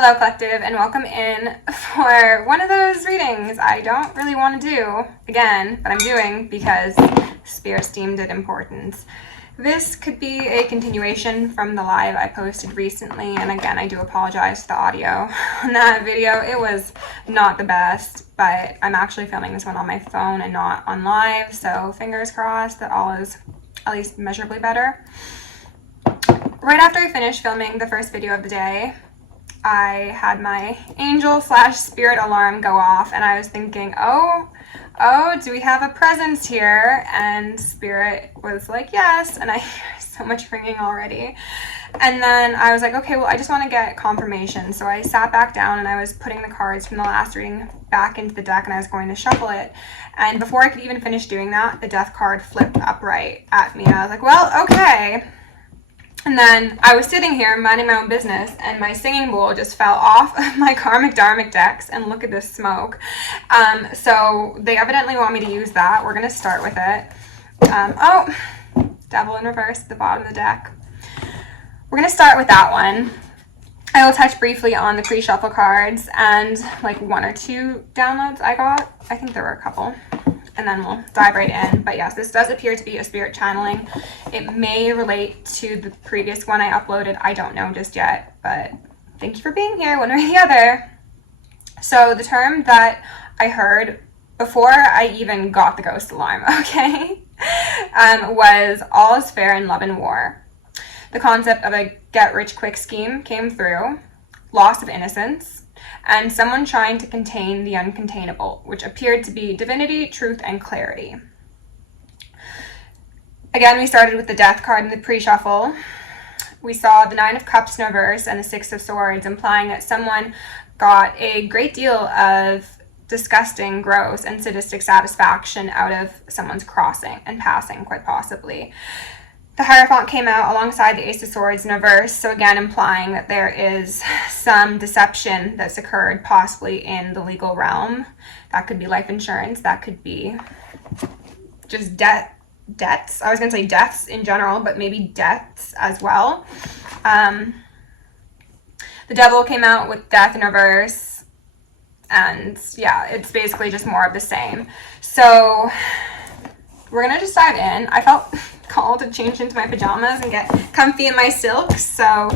Hello, Collective, and welcome in for one of those readings I don't really want to do again, but I'm doing because Spirits deemed it important. This could be a continuation from the live I posted recently, and again, I do apologize for the audio on that video. It was not the best, but I'm actually filming this one on my phone and not on live, so fingers crossed that all is at least measurably better. Right after I finished filming the first video of the day, I had my angel/spirit alarm go off, and I was thinking, oh, do we have a presence here? And Spirit was like, yes, and I hear so much ringing already. And then I was like, okay, well, I just want to get confirmation. So I sat back down and I was putting the cards from the last reading back into the deck, and I was going to shuffle it. And before I could even finish doing that, the death card flipped upright at me. And I was like, well, okay. And then I was sitting here minding my own business, and my singing bowl just fell off of my karmic dharmic decks, and look at this smoke. So they evidently want me to use that. We're going to start with it. Oh, Devil in reverse at the bottom of the deck. We're going to start with that one. I will touch briefly on the pre-shuffle cards and like one or two downloads I got. I think there were a couple. And then we'll dive right in. But yes, this does appear to be a spirit channeling. It may relate to the previous one I uploaded. I don't know just yet, but thank you for being here, one or the other. So the term that I heard before I even got the ghost alarm, okay, was all is fair in love and war. The concept of a get-rich-quick scheme came through, loss of innocence, and someone trying to contain the uncontainable, which appeared to be divinity, truth, and clarity. Again, we started with the death card in the pre-shuffle. We saw the Nine of Cups in reverse and the Six of Swords, implying that someone got a great deal of disgusting, gross, and sadistic satisfaction out of someone's crossing and passing, quite possibly. The Hierophant came out alongside the Ace of Swords in reverse, so again implying that there is some deception that's occurred possibly in the legal realm. That could be life insurance, that could be just debts. I was going to say deaths in general, but maybe debts as well. The Devil came out with death in reverse, and yeah, it's basically just more of the same. So we're going to just dive in. I felt called to change into my pajamas and get comfy in my silks, so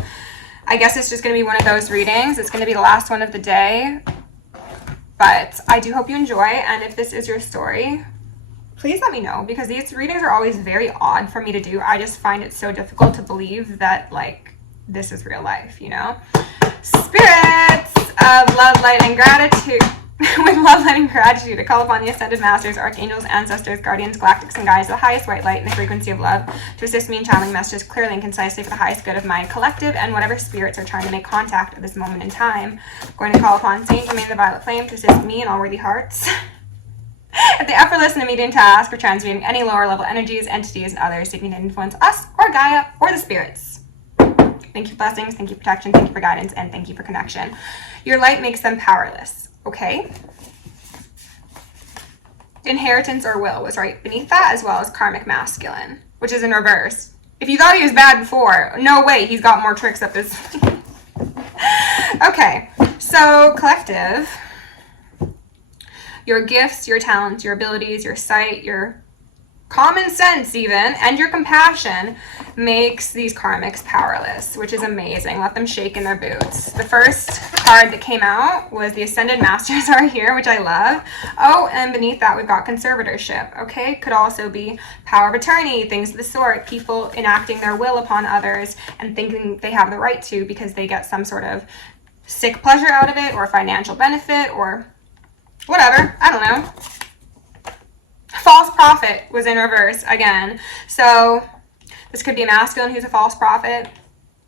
I guess it's just going to be one of those readings. It's going to be the last one of the day, but I do hope you enjoy, and if this is your story, please let me know, because these readings are always very odd for me to do. I just find it so difficult to believe that, like, this is real life, you know? Spirits of love, light, and gratitude. With love, light, and gratitude, I call upon the Ascended Masters, Archangels, Ancestors, Guardians, Galactics, and Guides, the highest white light and the frequency of love, to assist me in channeling messages clearly and concisely for the highest good of my collective and whatever spirits are trying to make contact at this moment in time. I'm going to call upon Saint Germain the Violet Flame to assist me and all worthy hearts at the effortless and immediate task for transmuting any lower level energies, entities, and others seeking to influence us or Gaia or the spirits. Thank you for blessings, thank you for protection, thank you for guidance, and thank you for connection. Your light makes them powerless. Okay. Inheritance or will was right beneath that, as well as karmic masculine, which is in reverse. If you thought he was bad before, no way, he's got more tricks up his sleeve. Okay, so collective, your gifts, your talents, your abilities, your sight, your common sense even, and your compassion makes these karmics powerless, which is amazing. Let them shake in their boots. The first card that came out was the Ascended Masters are here, which I love. Oh, and beneath that we've got conservatorship, okay? Could also be power of attorney, things of the sort, people enacting their will upon others and thinking they have the right to because they get some sort of sick pleasure out of it or financial benefit or whatever, I don't know. False prophet was in reverse again. So this could be a masculine who's a false prophet.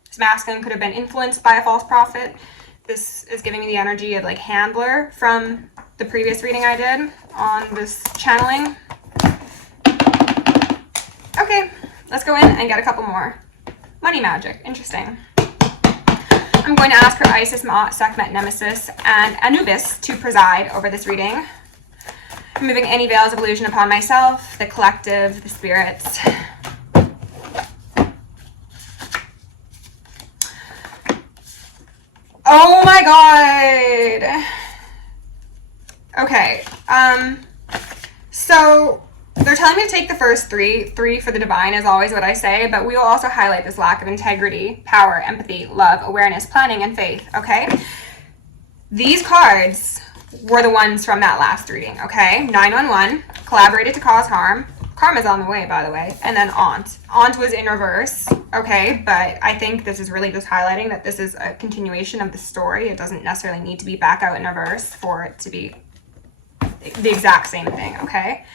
This masculine could have been influenced by a false prophet. This is giving me the energy of like handler from the previous reading I did on this channeling. Okay, let's go in and get a couple more. Money magic, interesting. I'm going to ask for Isis, Ma'at, Sekhmet, Nemesis, and Anubis to preside over this reading. Removing any veils of illusion upon myself, the collective, the spirits. Oh my god. Okay. So they're telling me to take the first three for the divine is always what I say, but we will also highlight this lack of integrity, power, empathy, love, awareness, planning, and faith, okay? These cards were the ones from that last reading, okay? 911, collaborated to cause harm. Karma's on the way, by the way. And then Aunt. Aunt was in reverse, okay? But I think this is really just highlighting that this is a continuation of the story. It doesn't necessarily need to be back out in reverse for it to be the exact same thing, okay?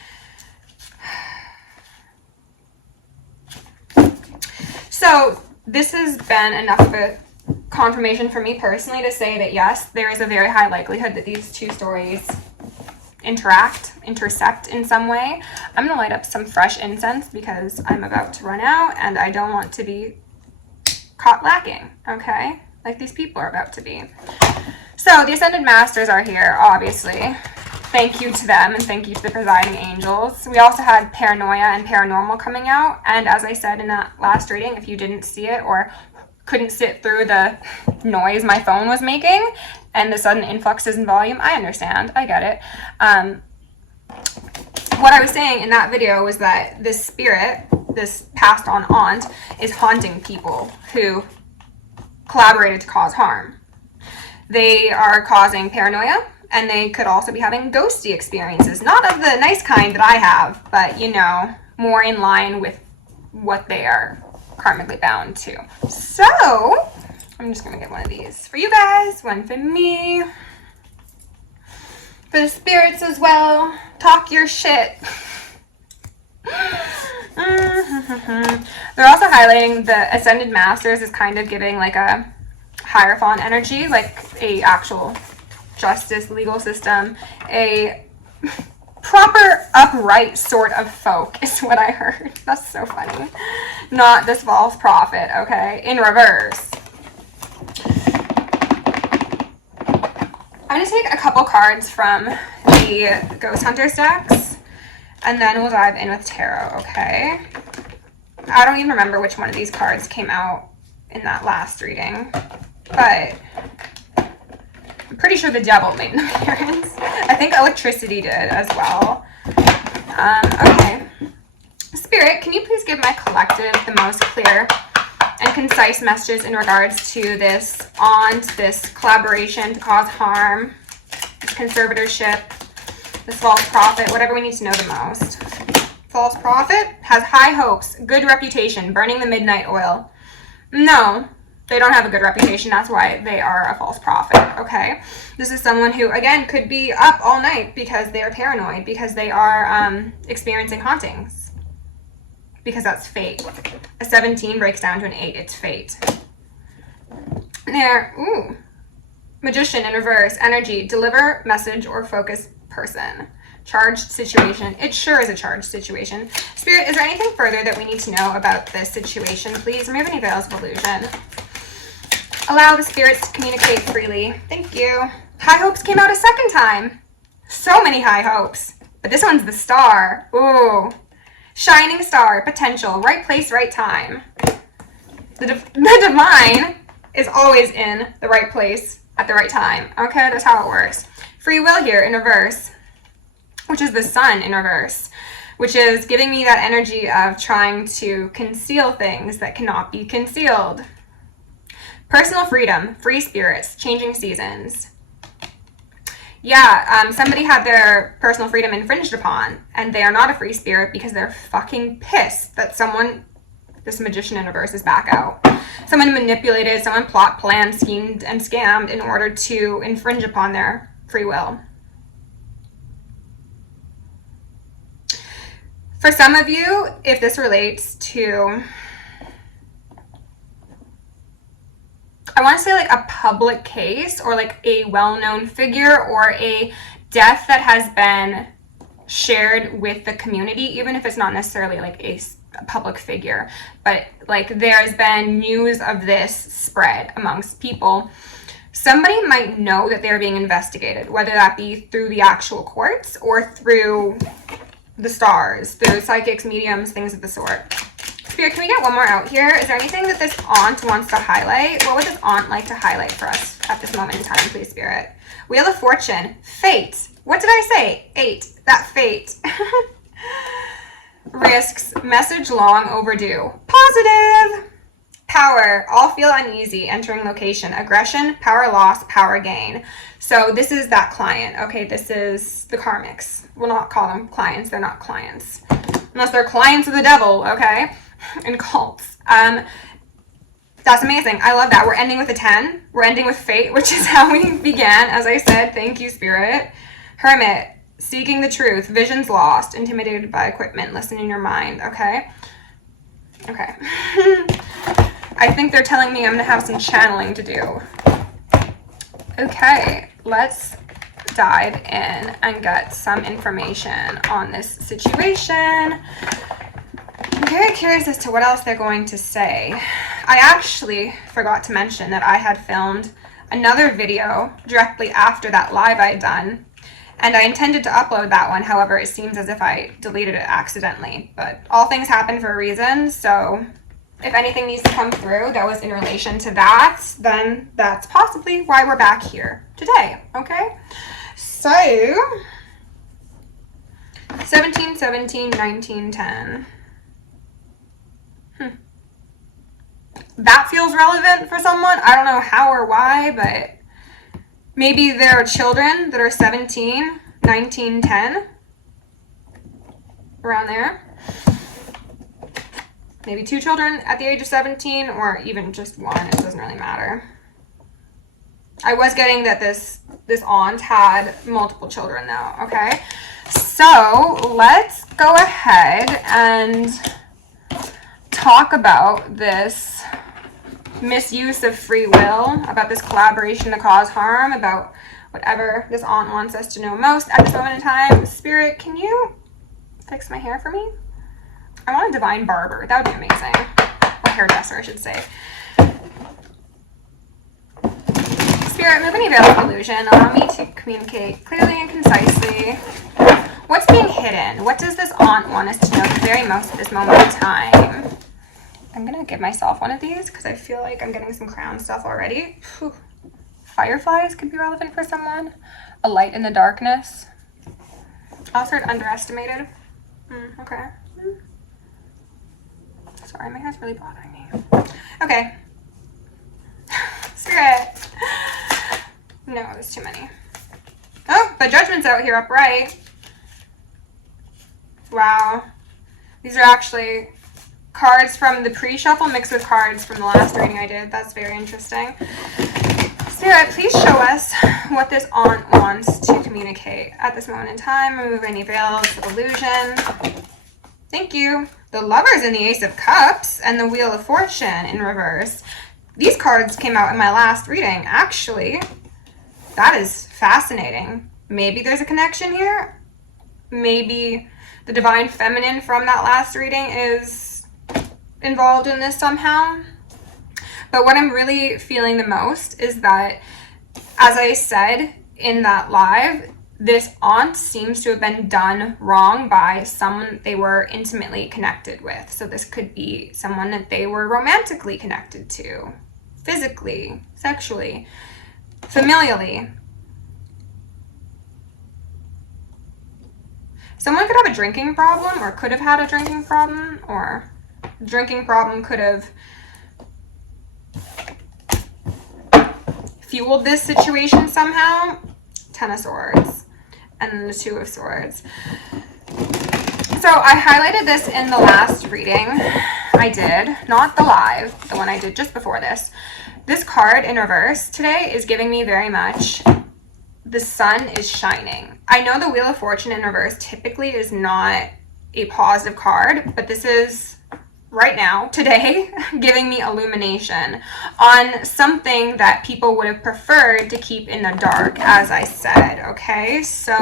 So this has been enough of a confirmation for me personally to say that yes, there is a very high likelihood that these two stories intercept in some way. I'm going to light up some fresh incense because I'm about to run out and I don't want to be caught lacking, okay? Like these people are about to be. So the Ascended Masters are here, obviously. Thank you to them and thank you to the presiding angels. We also had paranoia and paranormal coming out. And as I said in that last reading, if you didn't see it or couldn't sit through the noise my phone was making and the sudden influxes in volume, I understand. I get it. What I was saying in that video was that this spirit, this passed on aunt, is haunting people who collaborated to cause harm. They are causing paranoia. And they could also be having ghosty experiences. Not of the nice kind that I have, but, you know, more in line with what they are karmically bound to. So, I'm just going to get one of these for you guys. One for me. For the spirits as well. Talk your shit. They're also highlighting the Ascended Masters is kind of giving like a Hierophant energy, like a actual justice, legal system, a proper upright sort of folk is what I heard. That's so funny. Not this false prophet, okay? In reverse. I'm going to take a couple cards from the Ghost Hunters decks, and then we'll dive in with tarot, okay? I don't even remember which one of these cards came out in that last reading, but I'm pretty sure the devil made an appearance. I think electricity did as well. Okay. Spirit, can you please give my collective the most clear and concise messages in regards to this aunt, this collaboration to cause harm, this conservatorship, this false prophet, whatever we need to know the most. False prophet has high hopes, good reputation, burning the midnight oil. No. They don't have a good reputation. That's why they are a false prophet, okay? This is someone who, again, could be up all night because they are paranoid, because they are experiencing hauntings. Because that's fate. A 17 breaks down to an 8. It's fate. There, ooh. Magician in reverse. Energy. Deliver, message, or focus person. Charged situation. It sure is a charged situation. Spirit, is there anything further that we need to know about this situation? Please remove any veils of illusion. Allow the spirits to communicate freely. Thank you. High hopes came out a second time. So many high hopes. But this one's the star. Ooh. Shining star. Potential. Right place, right time. The divine is always in the right place at the right time. Okay, that's how it works. Free will here in reverse, which is the sun in reverse, which is giving me that energy of trying to conceal things that cannot be concealed. Personal freedom, free spirits, changing seasons. Yeah, somebody had their personal freedom infringed upon, and they are not a free spirit because they're fucking pissed that someone, this magician in reverse, is back out. Someone manipulated, someone plot, planned, schemed, and scammed in order to infringe upon their free will. For some of you, if this relates to, I want to say like a public case or like a well-known figure or a death that has been shared with the community, even if it's not necessarily like a public figure, but like there's been news of this spread amongst people. Somebody might know that they're being investigated, whether that be through the actual courts or through the stars, through psychics, mediums, things of the sort. Spirit, can we get one more out here? Is there anything that this aunt wants to highlight? What would this aunt like to highlight for us at this moment in time, please, Spirit? Wheel of Fortune. Fate. What did I say? 8. That fate. Risks. Message long overdue. Positive. Power. All feel uneasy. Entering location. Aggression. Power loss. Power gain. So this is that client. Okay, this is the karmics. We'll not call them clients. They're not clients. Unless they're clients of the devil, okay? And cults. That's amazing. I love that. We're ending with a 10. We're ending with fate, which is how we began. As I said, thank you, Spirit. Hermit. Seeking the truth. Visions lost. Intimidated by equipment. Listen in your mind, okay? Okay. I think they're telling me I'm going to have some channeling to do. Okay, let's dive in and get some information on this situation. I'm very curious as to what else they're going to say. I actually forgot to mention that I had filmed another video directly after that live I had done, and I intended to upload that one. However, it seems as if I deleted it accidentally, but all things happen for a reason, so if anything needs to come through that was in relation to that, then that's possibly why we're back here today, okay? So, 17, 17, 19, 10. That feels relevant for someone. I don't know how or why, but maybe there are children that are 17, 19, 10. Around there. Maybe 2 children at the age of 17, or even just 1. It doesn't really matter. I was getting that this aunt had multiple children though, okay? So let's go ahead and talk about this misuse of free will, about this collaboration to cause harm, about whatever this aunt wants us to know most at this moment in time. Spirit, can you fix my hair for me? I want a divine barber. That would be amazing. Or hairdresser, I should say. Spirit, move any veil of illusion. Allow me to communicate clearly and concisely. What's being hidden? What does this aunt want us to know the very most at this moment in time? I'm going to give myself one of these because I feel like I'm getting some crown stuff already. Whew. Fireflies could be relevant for someone. A light in the darkness. Also underestimated. Okay. Sorry, my hair's really bothering me. Okay. Spirit. No, there's too many. Oh, the Judgment's out here upright. Wow. These are actually cards from the pre-shuffle mixed with cards from the last reading I did. That's very interesting. Spirit, please show us what this aunt wants to communicate at this moment in time. Remove any veils of illusion. Thank you. The Lovers and the Ace of Cups and the Wheel of Fortune in reverse. These cards came out in my last reading. Actually, that is fascinating. Maybe there's a connection here. Maybe the Divine Feminine from that last reading is involved in this somehow. But what I'm really feeling the most is that, as I said in that live, this aunt seems to have been done wrong by someone they were intimately connected with. So this could be someone that they were romantically connected to, physically, sexually, familially. Someone could have a drinking problem, or could have had a drinking problem, or drinking problem could have fueled this situation somehow. 10 of Swords. And then the 2 of Swords. So I highlighted this in the last reading I did, not the live, the one I did just before this. This card in reverse today is giving me very much the sun is shining. I know the Wheel of Fortune in reverse typically is not a positive card, but this is right now, today, giving me illumination on something that people would have preferred to keep in the dark, as I said, okay? So,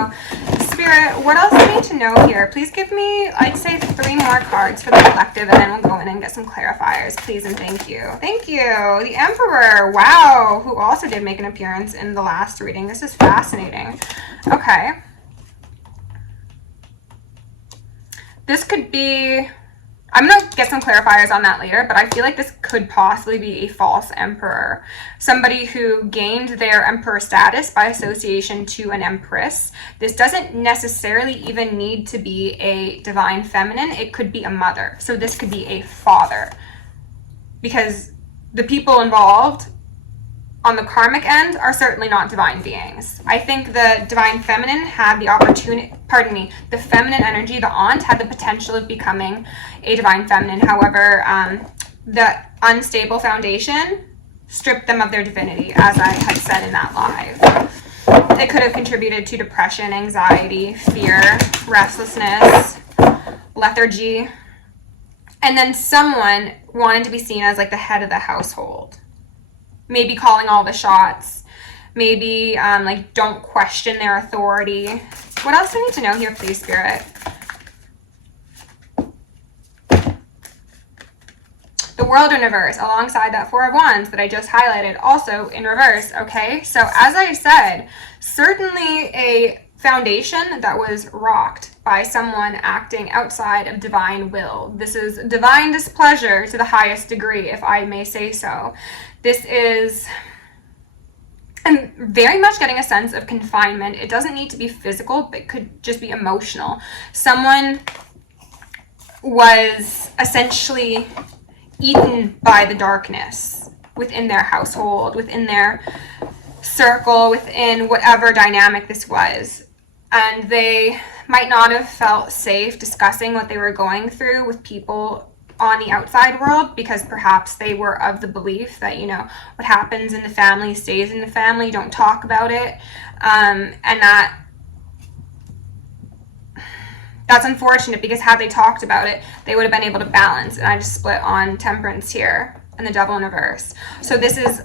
Spirit, what else do I need to know here? Please give me, I'd say, 3 more cards for the collective, and then we'll go in and get some clarifiers, please, and thank you. Thank you. The Emperor, wow, who also did make an appearance in the last reading. This is fascinating. Okay. This could be I'm going to get some clarifiers on that later, but I feel like this could possibly be a false emperor. Somebody who gained their emperor status by association to an empress. This doesn't necessarily even need to be a divine feminine. It could be a mother. So this could be a father. Because the people involved on the karmic end are certainly not divine beings. I think the divine feminine had the opportunity, the feminine energy, the aunt, had the potential of becoming a divine feminine. However, the unstable foundation stripped them of their divinity, as I had said in that live. It could have contributed to depression, anxiety, fear, restlessness, lethargy, and then someone wanted to be seen as like the head of the household. Maybe calling all the shots, maybe like don't question their authority. What else do I need to know here, please, Spirit? The World in reverse, alongside that Four of Wands that I just highlighted, also in reverse, okay? So as I said, certainly a foundation that was rocked by someone acting outside of divine will. This is divine displeasure to the highest degree, if I may say so. This is, I'm very much getting a sense of confinement. It doesn't need to be physical, but it could just be emotional. Someone was essentially eaten by the darkness within their household, within their circle, within whatever dynamic this was. And they might not have felt safe discussing what they were going through with people on the outside world, because perhaps they were of the belief that, you know, what happens in the family stays in the family, don't talk about it. And that's unfortunate, because had they talked about it, they would have been able to balance. And I just split on Temperance here and the Devil in reverse. So this is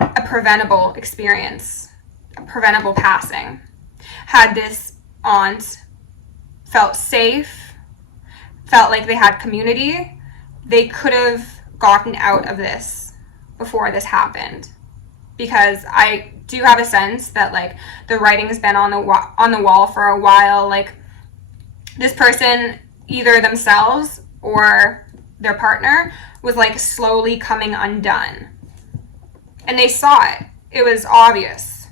a preventable experience, a preventable passing. Had this aunt felt safe, felt like they had community, they could have gotten out of this before this happened. Because I do have a sense that like the writing has been on the wall for a while. Like this person, either themselves or their partner, was like slowly coming undone. And they saw it. It was obvious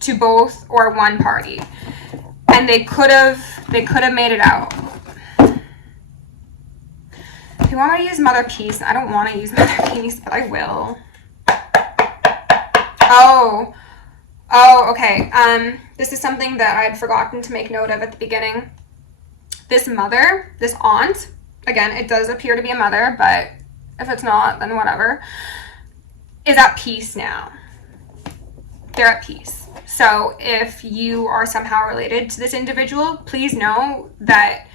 to both or one party. And they could have made it out. They want me to use Mother Peace. I don't want to use Mother Peace, but I will. Oh, okay. This is something that I had forgotten to make note of at the beginning. This mother, this aunt, again, it does appear to be a mother, but if it's not, then whatever, is at peace now. They're at peace. So if you are somehow related to this individual, please know that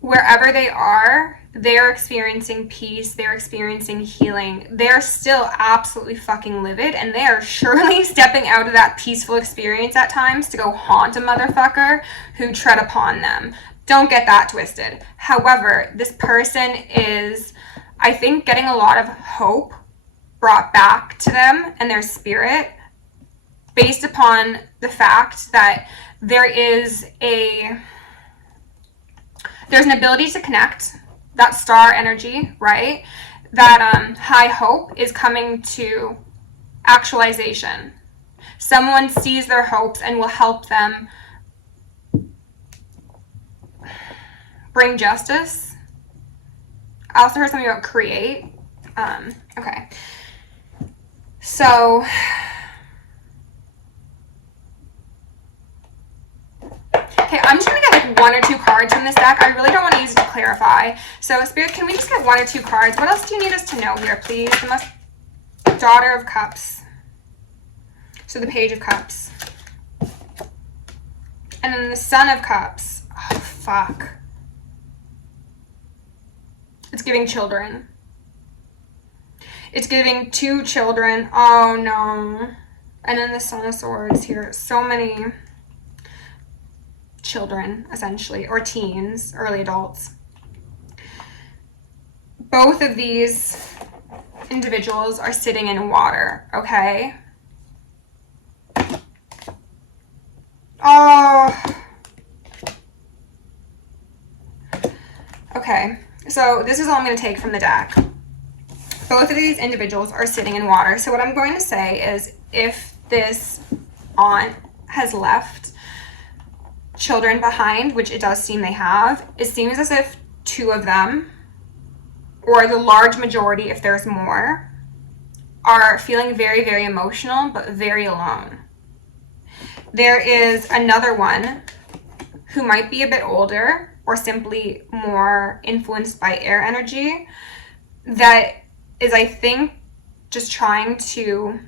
wherever they are, they're experiencing peace, they're experiencing healing. They're still absolutely fucking livid, and they are surely stepping out of that peaceful experience at times to go haunt a motherfucker who tread upon them. Don't get that twisted. However, this person is, I think, getting a lot of hope brought back to them and their spirit based upon the fact that there's an ability to connect, that star energy, right? That high hope is coming to actualization. Someone sees their hopes and will help them bring justice. I also heard something about create. Okay. So okay, I'm just going to get like one or two cards from this deck. I really don't want to use it to clarify. So, Spirit, can we just get one or two cards? What else do you need us to know here, please? The Daughter of Cups. So, the Page of Cups. And then the Son of Cups. Oh, fuck. It's giving children. It's giving 2 children. Oh, no. And then the Son of Swords here. So many children, essentially, or teens, early adults. Both of these individuals are sitting in water, okay? Oh. Okay, so this is all I'm going to take from the deck. Both of these individuals are sitting in water. So what I'm going to say is, if this aunt has left children behind, which it does seem they have, it seems as if two of them, or the large majority if there's more, are feeling very, very emotional, but very alone. There is another one who might be a bit older or simply more influenced by air energy that is, I think, just trying to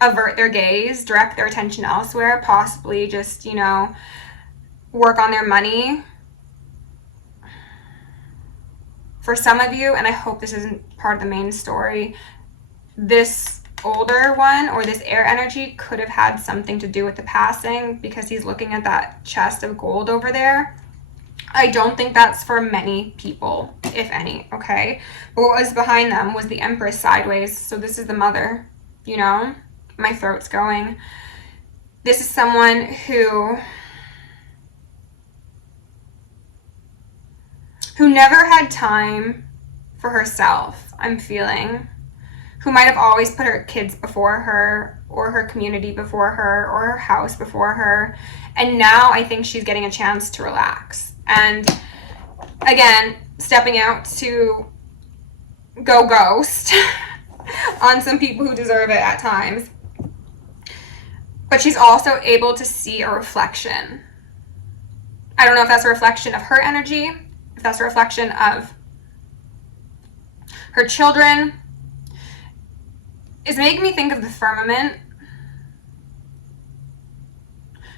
avert their gaze, direct their attention elsewhere, possibly just, you know, work on their money. For some of you, and I hope this isn't part of the main story, this older one or this air energy could have had something to do with the passing, because he's looking at that chest of gold over there. I don't think that's for many people, if any, okay? But what was behind them was the Empress sideways. So this is the mother, you know? My throat's going. This is someone who never had time for herself, I'm feeling. Who might have always put her kids before her, or her community before her, or her house before her. And now I think she's getting a chance to relax. And again, stepping out to go ghost on some people who deserve it at times. But she's also able to see a reflection. I don't know if that's a reflection of her energy, if that's a reflection of her children. It's making me think of the firmament.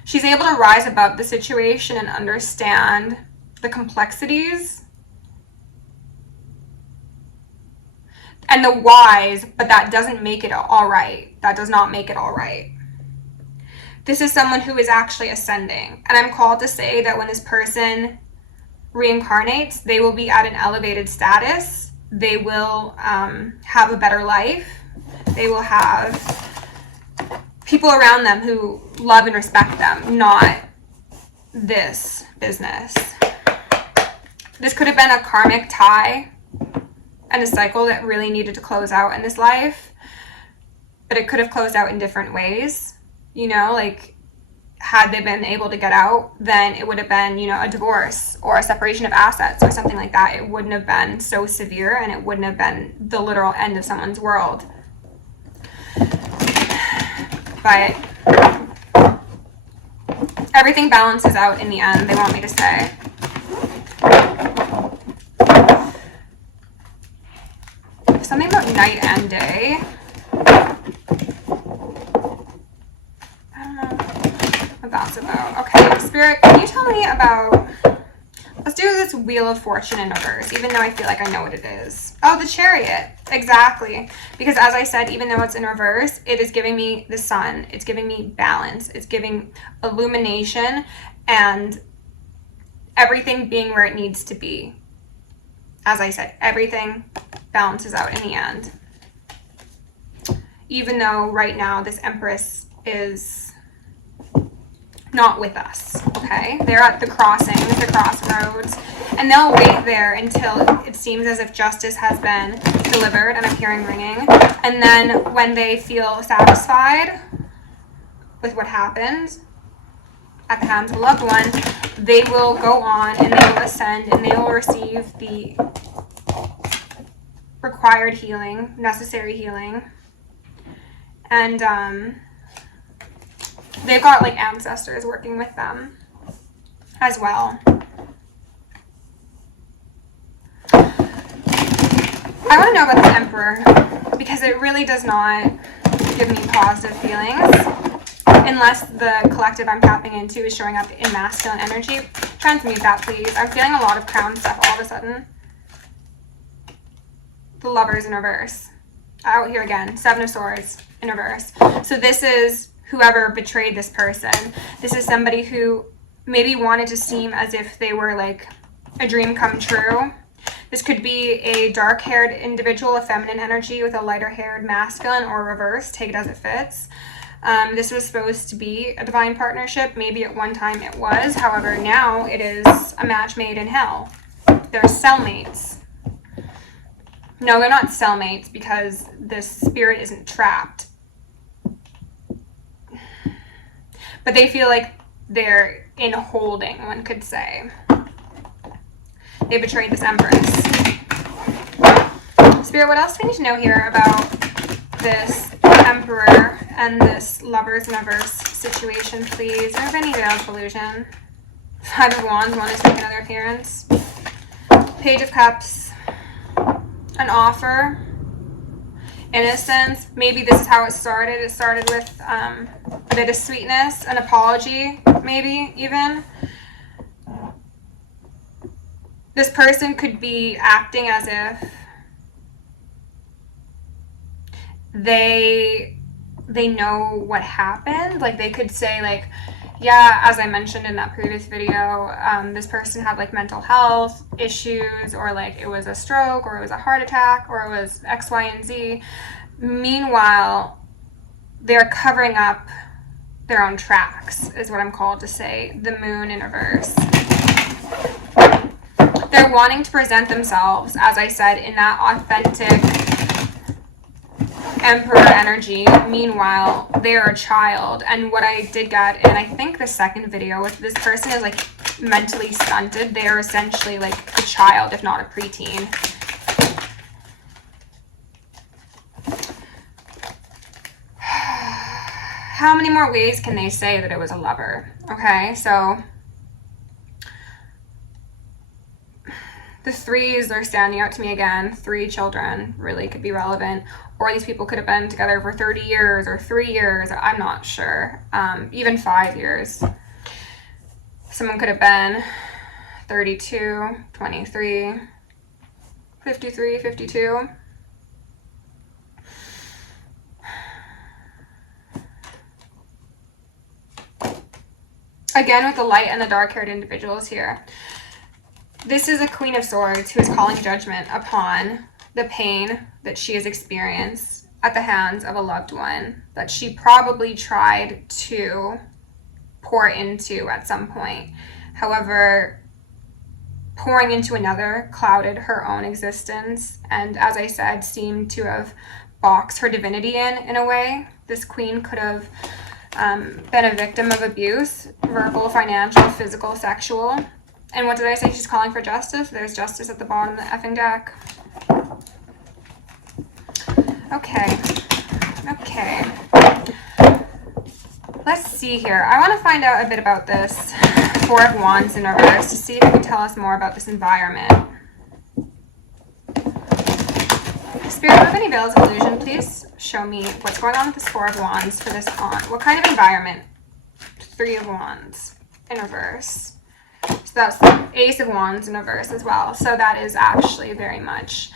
She's able to rise above the situation and understand the complexities and the whys, but that doesn't make it all right. That does not make it all right. This is someone who is actually ascending. And I'm called to say that when this person reincarnates, they will be at an elevated status. They will have a better life. They will have people around them who love and respect them, not this business. This could have been a karmic tie and a cycle that really needed to close out in this life, but it could have closed out in different ways. You know, like, had they been able to get out, then it would have been, you know, a divorce or a separation of assets or something like that. It wouldn't have been so severe, and it wouldn't have been the literal end of someone's world. But everything balances out in the end, they want me to say. Something about night and day. I don't know what that's about. Okay, Spirit, can you tell me about... Let's do this Wheel of Fortune in reverse, even though I feel like I know what it is. Oh, the Chariot. Exactly. Because as I said, even though it's in reverse, it is giving me the sun. It's giving me balance. It's giving illumination and everything being where it needs to be. As I said, everything balances out in the end. Even though right now this Empress is not with us, okay? They're at the crossings, the crossroads, and they'll wait there until it seems as if justice has been delivered, and I'm hearing ringing. And then when they feel satisfied with what happened at the hands of a loved one, they will go on and they will ascend and they will receive the required healing, necessary healing. And they've got like ancestors working with them as well. I want to know about the Emperor because it really does not give me positive feelings unless the collective I'm tapping into is showing up in masculine energy. Transmute that, please. I'm feeling a lot of crown stuff all of a sudden. The Lovers in reverse. Out here again. Seven of Swords in reverse. So this is whoever betrayed this person. This is somebody who maybe wanted to seem as if they were like a dream come true. This could be a dark-haired individual, a feminine energy, with a lighter-haired masculine, or reverse. Take it as it fits. This was supposed to be a divine partnership. Maybe at one time it was. However, now it is a match made in hell. they're cellmates. No, they're not cellmates because this spirit isn't trapped. But they feel like they're in holding, one could say. They betrayed this Empress. Spirit, what else do we need to know here about this Emperor and this Lovers in Reverse situation, please? There's any veil of illusion. Five of Wands, one is to make another appearance. Page of Cups. An offer. Innocence. Maybe this is how it started. It started with a bit of sweetness, an apology, maybe even. This person could be acting as if they know what happened. Like they could say like, yeah, as I mentioned in that previous video, this person had like mental health issues, or like it was a stroke, or it was a heart attack, or it was X, Y, and Z. Meanwhile, they're covering up their own tracks, is what I'm called to say. The Moon in reverse. They're wanting to present themselves, as I said, in that authentic Emperor energy. Meanwhile, they're a child. And what I did get in, I think, the second video, if this person is like mentally stunted, they're essentially like a child, if not a preteen. How many more ways can they say that it was a lover? Okay, so the threes are standing out to me again. 3 children really could be relevant. Or these people could have been together for 30 years or 3 years. I'm not sure. Even 5 years. Someone could have been 32, 23, 53, 52. Again, with the light and the dark-haired individuals here. This is a Queen of Swords who is calling judgment upon the pain that she has experienced at the hands of a loved one that she probably tried to pour into at some point. However, pouring into another clouded her own existence, and as I said, seemed to have boxed her divinity in a way. This queen could have been a victim of abuse, verbal, financial, physical, sexual. And what did I say? She's calling for justice. There's justice at the bottom of the effing deck. Okay. Let's see here. I want to find out a bit about this Four of Wands in reverse to see if you can tell us more about this environment. Spirit, of any veils of illusion, please show me what's going on with this Four of Wands for this aunt. What kind of environment? 3 of Wands in reverse. So that's the Ace of Wands in reverse as well. So that is actually very much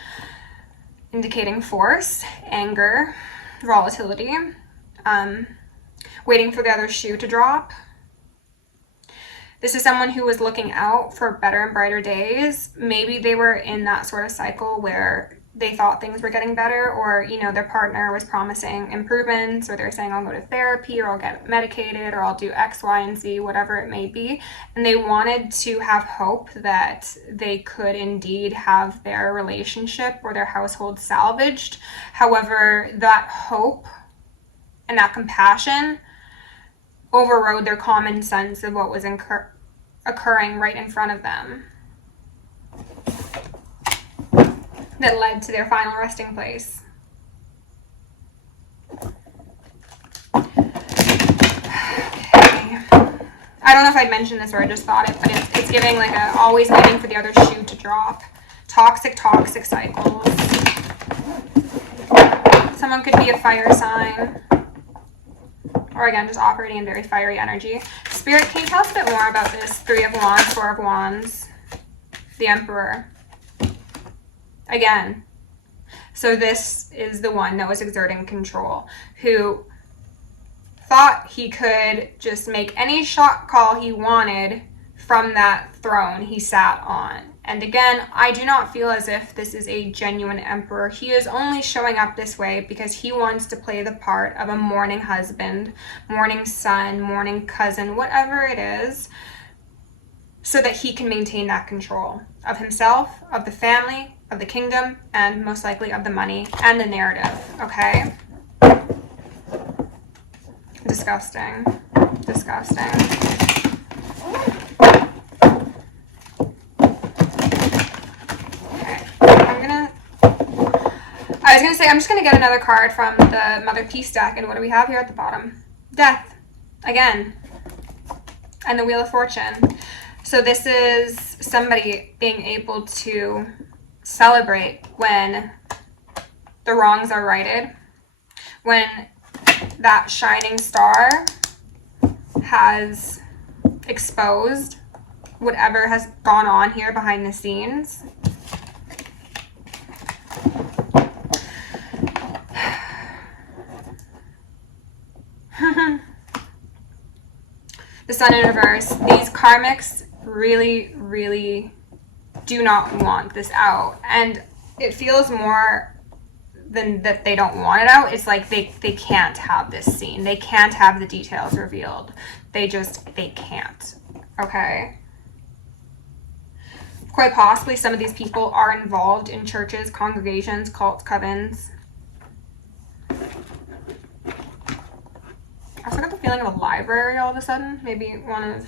indicating force, anger, volatility, waiting for the other shoe to drop. This is someone who was looking out for better and brighter days. Maybe they were in that sort of cycle where they thought things were getting better, or, you know, their partner was promising improvements, or they're saying, I'll go to therapy, or I'll get medicated, or I'll do X, Y, and Z, whatever it may be. And they wanted to have hope that they could indeed have their relationship or their household salvaged. However, that hope and that compassion overrode their common sense of what was occurring right in front of them, that led to their final resting place. Okay. I don't know if I'd mentioned this or I just thought it, but it's giving like a always waiting for the other shoe to drop. Toxic cycles. Someone could be a fire sign, or again, just operating in very fiery energy. Spirit, can you tell us a bit more about this 3 of Wands, 4 of Wands, the Emperor? Again, so this is the one that was exerting control, who thought he could just make any shot call he wanted from that throne he sat on. And again, I do not feel as if this is a genuine emperor. He is only showing up this way because he wants to play the part of a mourning husband, mourning son, mourning cousin, whatever it is, so that he can maintain that control of himself, of the family, of the kingdom, and most likely of the money and the narrative, okay? Disgusting. Disgusting. Okay, I was gonna say, I'm just gonna get another card from the Mother Peace deck, and what do we have here at the bottom? Death, again, and the Wheel of Fortune. So this is somebody being able to celebrate when the wrongs are righted, when that shining star has exposed whatever has gone on here behind the scenes. The Sun in reverse. These karmics really, really do not want this out. And it feels more than that they don't want it out. It's like they can't have this seen. They can't have the details revealed. They can't. Okay? Quite possibly some of these people are involved in churches, congregations, cults, covens. I also got the feeling of a library all of a sudden. Maybe one of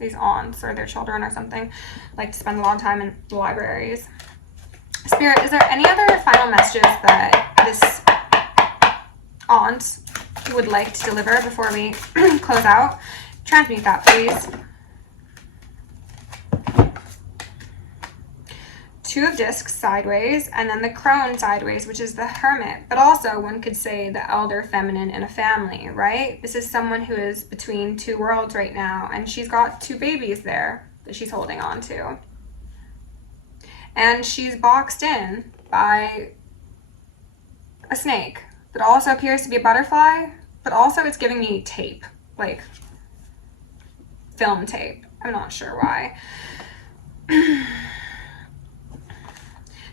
these aunts or their children or something like to spend a lot of time in libraries. Spirit, is there any other final messages that this aunt would like to deliver before we close out? Transmute that, please. Two of Discs sideways, and then the Crone sideways, which is the Hermit. But also, one could say the elder feminine in a family, right? This is someone who is between two worlds right now, and she's got two babies there that she's holding on to. And she's boxed in by a snake that also appears to be a butterfly, but also it's giving me tape, like film tape. I'm not sure why.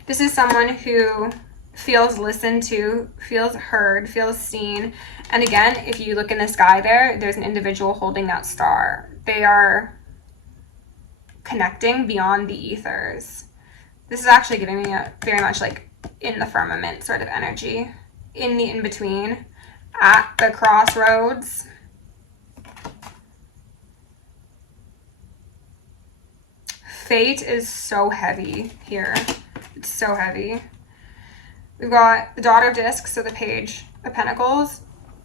This is someone who feels listened to, feels heard, feels seen. And again, if you look in the sky there's an individual holding that star. They are connecting beyond the ethers. This is actually giving me a very much like in the firmament sort of energy, in the in-between, at the crossroads. Fate is so heavy here. It's so heavy. We've got the Daughter of Discs, so the Page of Pentacles,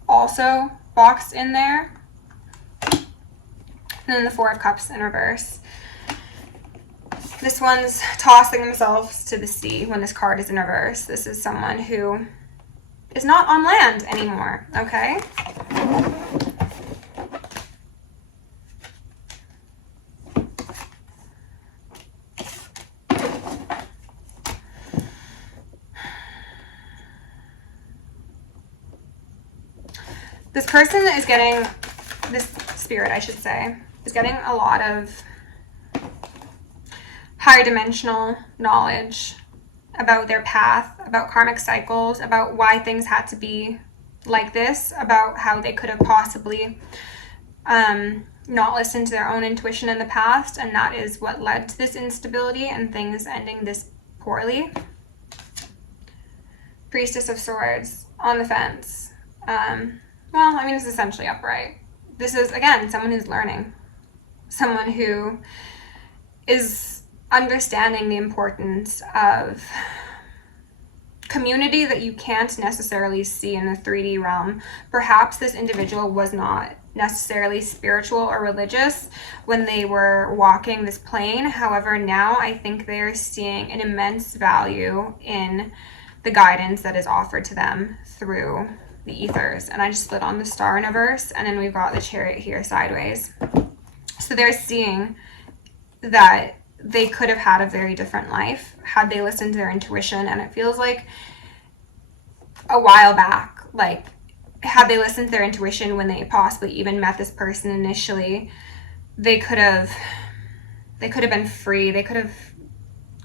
also boxed in there. And then the Four of Cups in reverse. This one's tossing themselves to the sea when this card is in reverse. This is someone who is not on land anymore, okay? This person is getting, this spirit I should say, is getting a lot of higher dimensional knowledge about their path, about karmic cycles, about why things had to be like this, about how they could have possibly not listened to their own intuition in the past, and that is what led to this instability and things ending this poorly. Priestess of Swords on the fence. Well, I mean, it's essentially upright. This is, again, someone who's learning. Someone who is understanding the importance of community that you can't necessarily see in the 3D realm. Perhaps this individual was not necessarily spiritual or religious when they were walking this plane. However, now I think they're seeing an immense value in the guidance that is offered to them through the ethers. And I just slid on the Star in reverse, and then we've got the Chariot here sideways. So they're seeing that they could have had a very different life had they listened to their intuition. And it feels like a while back, like had they listened to their intuition when they possibly even met this person initially, they could have been free. They could have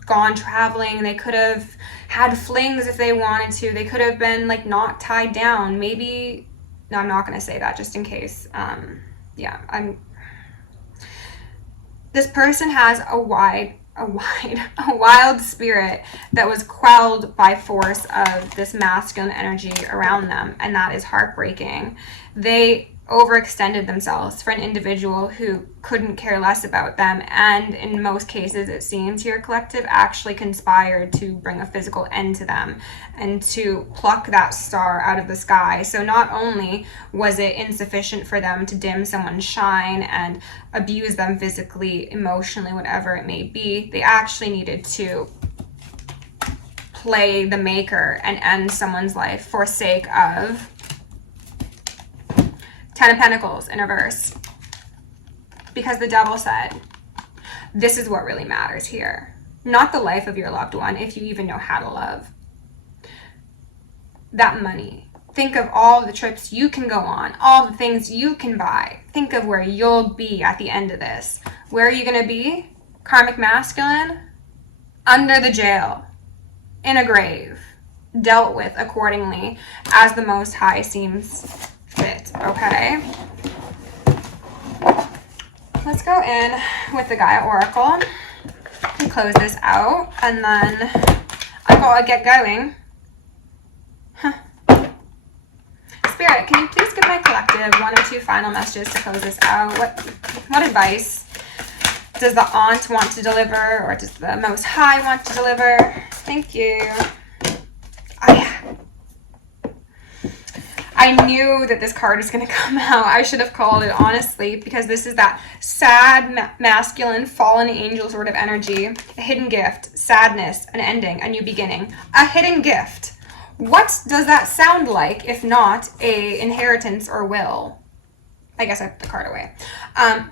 gone traveling. They could have had flings if they wanted to. They could have been like not tied down. Maybe, no, I'm not going to say that just in case. Yeah, This person has a wild spirit that was quelled by force of this masculine energy around them, and that is heartbreaking. They overextended themselves for an individual who couldn't care less about them, and in most cases, it seems here, collective actually conspired to bring a physical end to them and to pluck that star out of the sky. So not only was it insufficient for them to dim someone's shine and abuse them physically, emotionally, whatever it may be, they actually needed to play the maker and end someone's life for sake of 10 of Pentacles in reverse. Because the devil said, this is what really matters here. Not the life of your loved one, if you even know how to love. That money. Think of all the trips you can go on, all the things you can buy. Think of where you'll be at the end of this. Where are you going to be? Karmic masculine? Under the jail. In a grave. Dealt with accordingly as the Most High seems fit, okay? Let's go in with the Gaia Oracle and close this out, and then I gotta get going. Spirit, can you please give my collective 1 or 2 final messages to close this out? What advice does the Aunt want to deliver, or does the Most High want to deliver? Thank you. I knew that this card was going to come out. I should have called it, honestly, because this is that sad, masculine, fallen angel sort of energy. A hidden gift, sadness, an ending, a new beginning. A hidden gift. What does that sound like if not a inheritance or will? I guess I put the card away.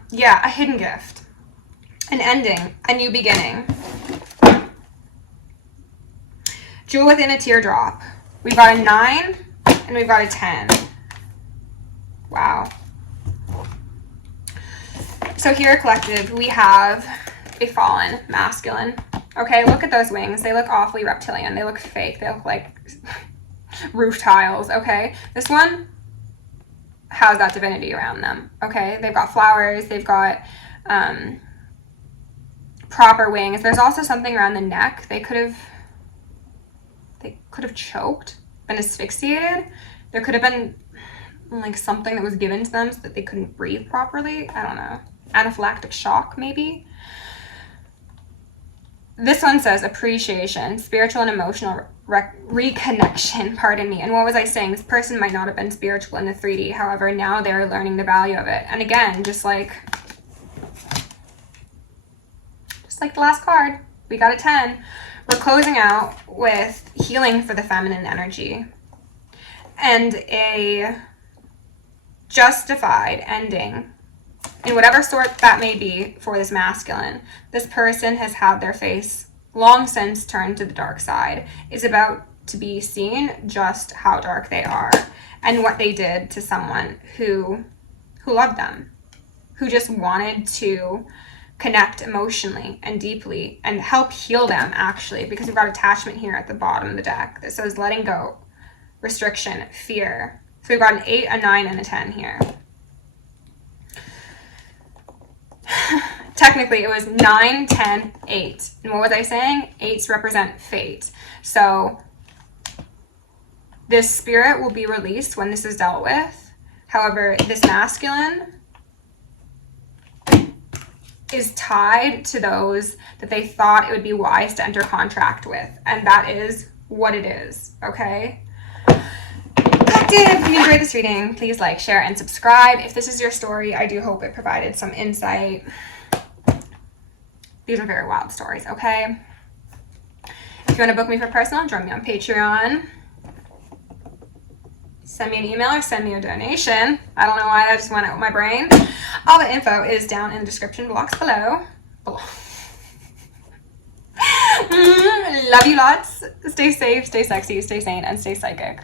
Yeah, a hidden gift. An ending, a new beginning. Jewel within a teardrop. We've got a 9. And we've got a 10. Wow. So here, collective, we have a fallen masculine. Okay, look at those wings. They look awfully reptilian. They look fake. They look like roof tiles, okay? This one has that divinity around them, okay? They've got flowers. They've got proper wings. There's also something around the neck. They could have choked, been asphyxiated. There could have been like something that was given to them so that they couldn't breathe properly. I don't know. Anaphylactic shock, maybe. This one says appreciation, spiritual and emotional reconnection, pardon me. And what was I saying? This person might not have been spiritual in the 3D. However, now they're learning the value of it. And again, just like the last card, we got a 10. We're closing out with healing for the feminine energy and a justified ending in whatever sort that may be for this masculine. This person has had their face long since turned to the dark side. It's about to be seen just how dark they are and what they did to someone who loved them, who just wanted to connect emotionally and deeply and help heal them, actually, because we've got attachment here at the bottom of the deck that says letting go, restriction, fear. So we've got an 8, a 9, and a 10 here. Technically, it was 9, 10, 8. And what was I saying? 8s represent fate. So this spirit will be released when this is dealt with. However, this masculine is tied to those that they thought it would be wise to enter contract with. And that is what it is, okay? If you enjoyed this reading, please like, share, and subscribe. If this is your story, I do hope it provided some insight. These are very wild stories, okay? If you want to book me for personal, join me on Patreon. Send me an email or send me a donation. I don't know why that just went out with my brain. All the info is down in the description box below. Love you lots. Stay safe, stay sexy, stay sane, and stay psychic.